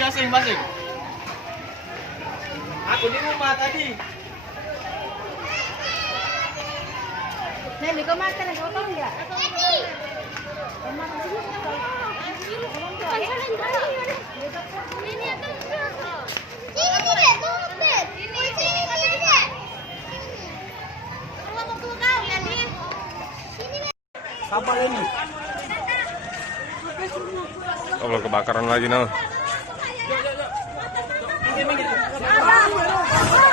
masing-masing. Aku di rumah tadi. Nih, kau makan yang kau tahu enggak? Apa ini? Allah, kebakaran lagi nah.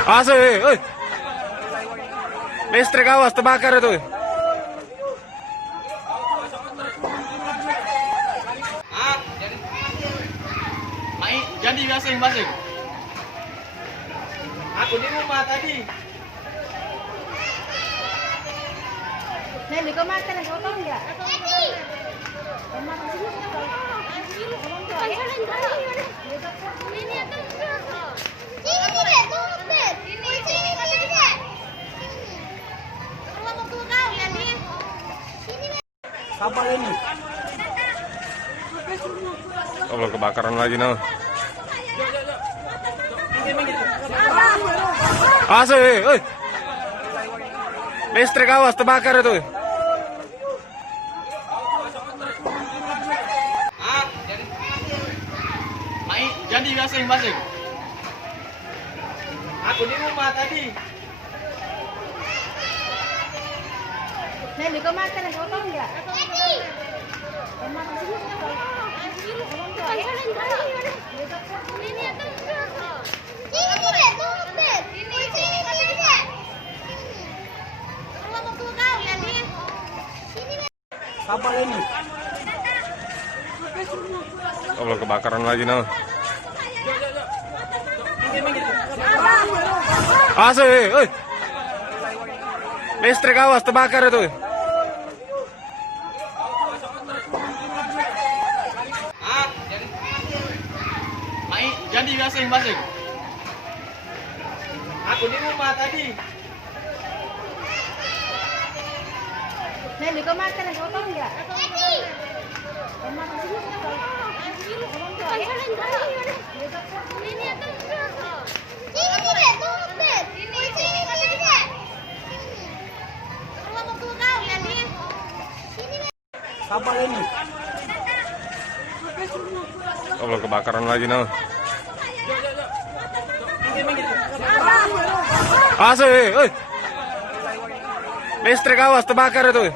Asik, oi. Listrik awas terbakar itu. Jadi masing-masing. Aku di rumah tadi. Nih, kau makan yang kau tahu enggak? Apa ini? Allah, kebakaran lagi nah. Asik, oi. Listrik awas terbakar itu. Jadi masing-masing. Aku di rumah tadi. Nih, kau makan yang kau tahu enggak? Apa ini? Allah, kebakaran lagi nah. Asik, oi. Listrik awas terbakar itu. Jadi masing-masing. Aku di rumah tadi. Nih, kau makan yang kau tahu enggak? Apa ini? Allah, kebakaran lagi nah. Asik, oi. Listrik awas terbakar itu.